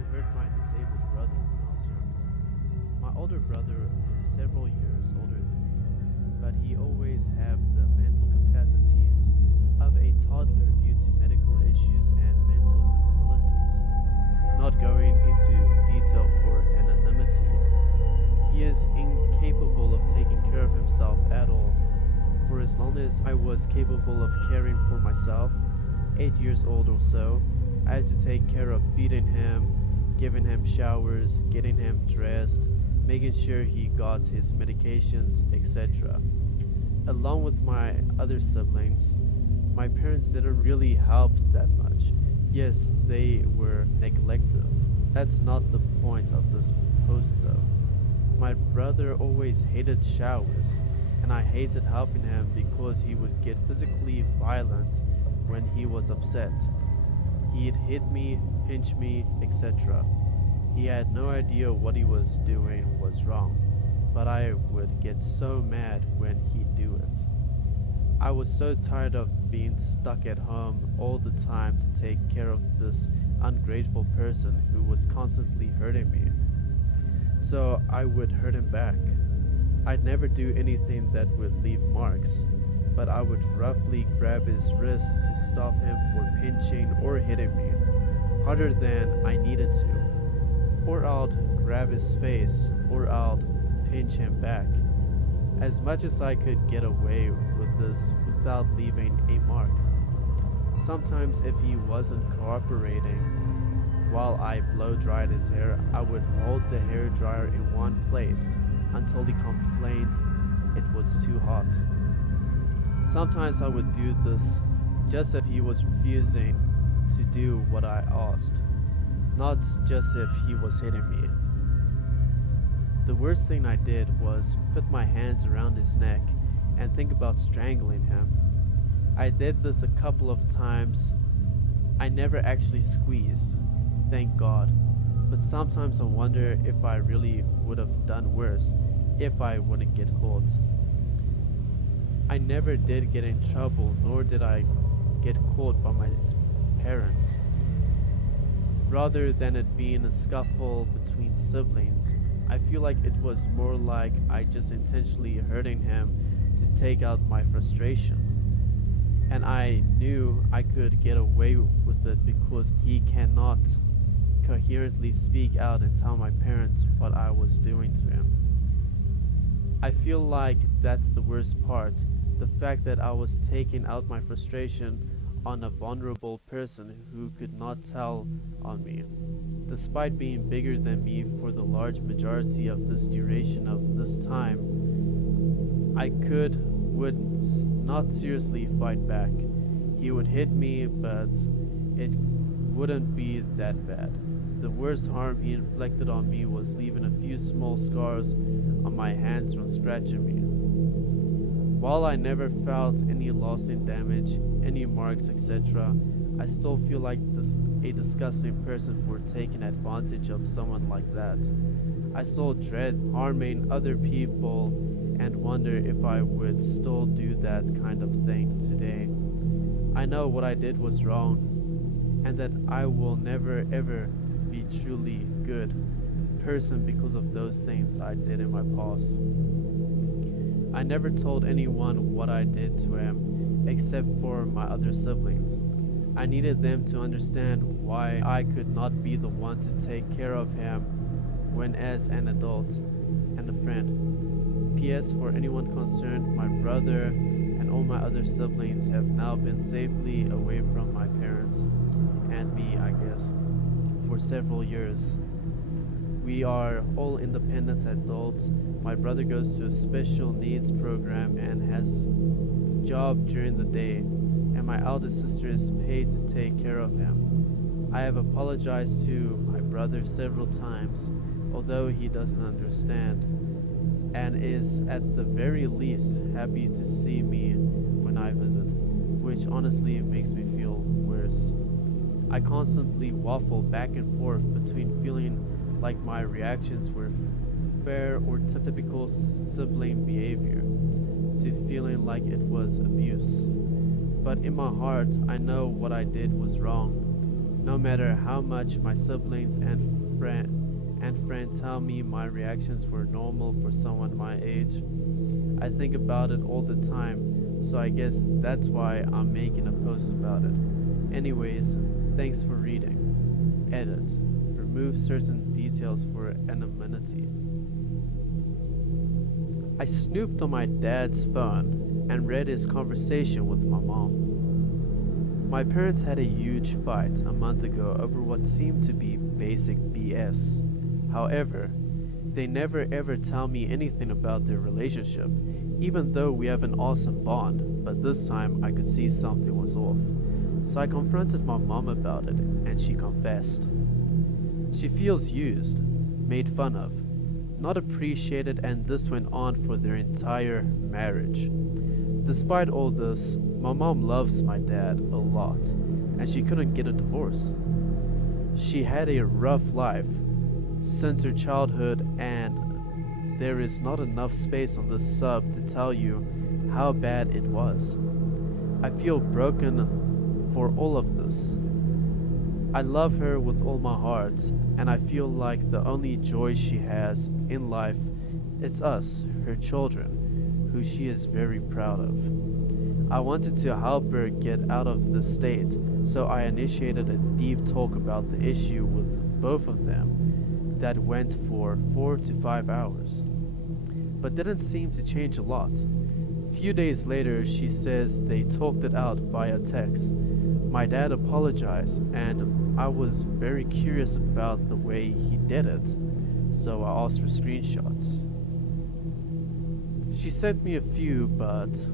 to hurt my disabled brother when I was young. My older brother is several years older than me, but he always have the mental capacities of a toddler due to medical issues and mental disabilities. Not going into detail for anonymity, he is incapable of taking care of himself at all. For as long as I was capable of caring for myself, 8 years old or so, I had to take care of feeding him, giving him showers, getting him dressed, making sure he got his medications, etc. Along with my other siblings, my parents didn't really help that much. Yes, they were neglective. That's not the point of this post though. My brother always hated showers, and I hated helping him because he would get physically violent when he was upset. He'd hit me, pinch me, etc. He had no idea what he was doing was wrong, but I would get so mad when he'd do it. I was so tired of being stuck at home all the time to take care of this ungrateful person who was constantly hurting me. So I would hurt him back. I'd never do anything that would leave marks, but I would roughly grab his wrist to stop him from pinching or hitting me harder than I needed to. Or I'd grab his face, or I'd pinch him back. As much as I could get away with this without leaving a mark. Sometimes if he wasn't cooperating, while I blow dried his hair, I would hold the hair dryer in one place until he complained it was too hot. Sometimes I would do this just if he was refusing to do what I asked, not just if he was hitting me. The worst thing I did was put my hands around his neck and think about strangling him. I did this a couple of times. I never actually squeezed, thank God, but sometimes I wonder if I really would have done worse if I wouldn't get caught. I never did get in trouble, nor did I get caught by my parents. Rather than it being a scuffle between siblings, I feel like it was more like I just intentionally hurting him to take out my frustration. And I knew I could get away with it because he cannot coherently speak out and tell my parents what I was doing to him. I feel like that's the worst part, the fact that I was taking out my frustration on a vulnerable person who could not tell on me. Despite being bigger than me for the large majority of this duration of this time, would not seriously fight back. He would hit me, but it wouldn't be that bad. The worst harm he inflicted on me was leaving a few small scars on my hands from scratching me. While I never felt any lasting damage, any marks, etc., I still feel like a disgusting person for taking advantage of someone like that. I still dread harming other people and wonder if I would still do that kind of thing today. I know what I did was wrong, and that I will never ever be truly good person because of those things I did in my past. I never told anyone what I did to him except for my other siblings. I needed them to understand why I could not be the one to take care of him when as an adult and a friend. P.S. For anyone concerned, my brother and all my other siblings have now been safely away from my parents and me, I guess, for several years. We are all independent adults. My brother goes to a special needs program and has a job during the day, and my eldest sister is paid to take care of him. I have apologized to my brother several times, although he doesn't understand, and is at the very least happy to see me when I visit, which honestly makes me feel worse. I constantly waffle back and forth between feeling like my reactions were fair or typical sibling behavior to feeling like it was abuse. But in my heart, I know what I did was wrong. No matter how much my siblings and friend tell me my reactions were normal for someone my age, I think about it all the time, so I guess that's why I'm making a post about it. Anyways, thanks for reading. Edit. Remove certain details for anonymity. I snooped on my dad's phone and read his conversation with my mom. My parents had a huge fight a month ago over what seemed to be basic BS. However, they never ever tell me anything about their relationship, even though we have an awesome bond, but this time I could see something was off. So I confronted my mom about it, and she confessed. She feels used, made fun of, not appreciated, and this went on for their entire marriage. Despite all this, my mom loves my dad a lot, and she couldn't get a divorce. She had a rough life since her childhood, and there is not enough space on this sub to tell you how bad it was. I feel broken for all of this. I love her with all my heart, and I feel like the only joy she has in life is us, her children, who she is very proud of. I wanted to help her get out of this state, so I initiated a deep talk about the issue with both of them that went for 4 to 5 hours, but didn't seem to change a lot. Few days later, she says they talked it out via text. My dad apologized, and I was very curious about the way he did it, so I asked for screenshots. She sent me a few, but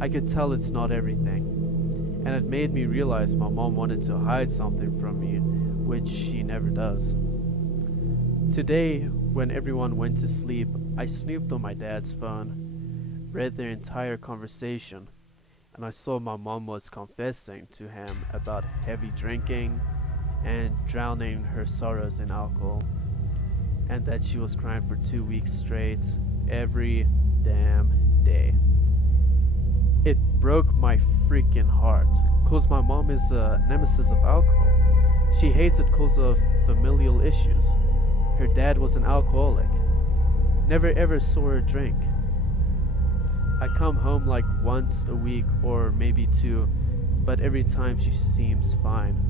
I could tell it's not everything, and it made me realize my mom wanted to hide something from me, which she never does. Today, when everyone went to sleep, I snooped on my dad's phone, read their entire conversation, and I saw my mom was confessing to him about heavy drinking and drowning her sorrows in alcohol, and that she was crying for 2 weeks straight, every damn day. It broke my freaking heart, cause my mom is a nemesis of alcohol. She hates it cause of familial issues. Her dad was an alcoholic. Never ever saw her drink. I come home like once a week or maybe two, but every time she seems fine.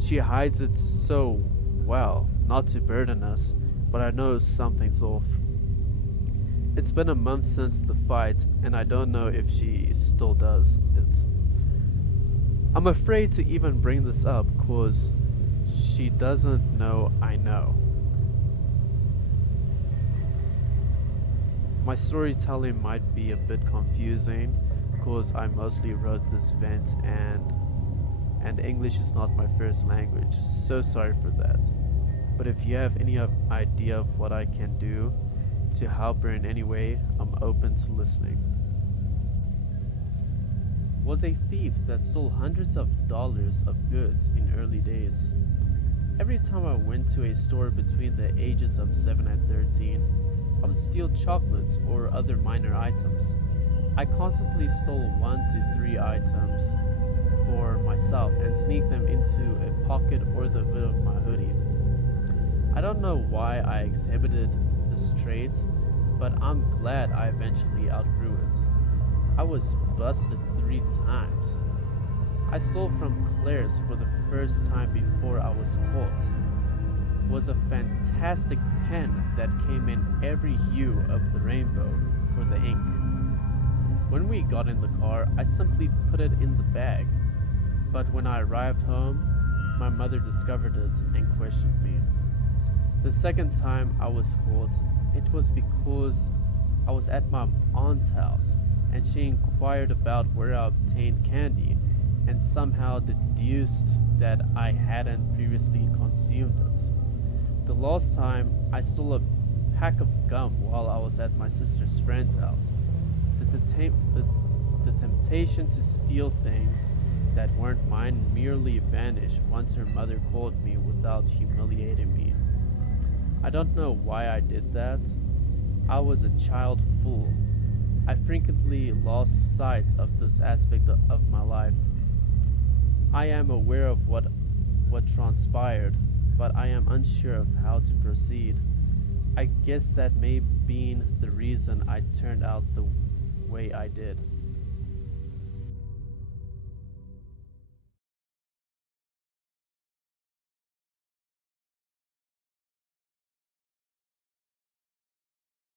She hides it so well, not to burden us, but I know something's off. It's been a month since the fight, and I don't know if she still does it. I'm afraid to even bring this up, cause she doesn't know I know. My storytelling might be a bit confusing, cause I mostly wrote this vent and English is not my first language, so sorry for that. But if you have any idea of what I can do to help her in any way, I'm open to listening. Was a thief that stole hundreds of dollars of goods in early days. Every time I went to a store between the ages of 7 and 13, I would steal chocolates or other minor items. I constantly stole 1 to 3 items for myself and sneak them into a pocket or the hood of my hoodie. I don't know why I exhibited this trait, but I'm glad I eventually outgrew it. I was busted 3 times. I stole from Claire's for the first time before I was caught. It was a fantastic pen that came in every hue of the rainbow for the ink. When we got in the car, I simply put it in the bag. But when I arrived home, my mother discovered it and questioned me. The second time I was caught, it was because I was at my aunt's house and she inquired about where I obtained candy and somehow deduced that I hadn't previously consumed it. The last time I stole a pack of gum while I was at my sister's friend's house. The temptation to steal things that weren't mine merely vanished once her mother called me without humiliating me. I don't know why I did that. I was a child fool. I frequently lost sight of this aspect of my life. I am aware of what what transpired, but I am unsure of how to proceed. I guess that may be the reason I turned out the way I did.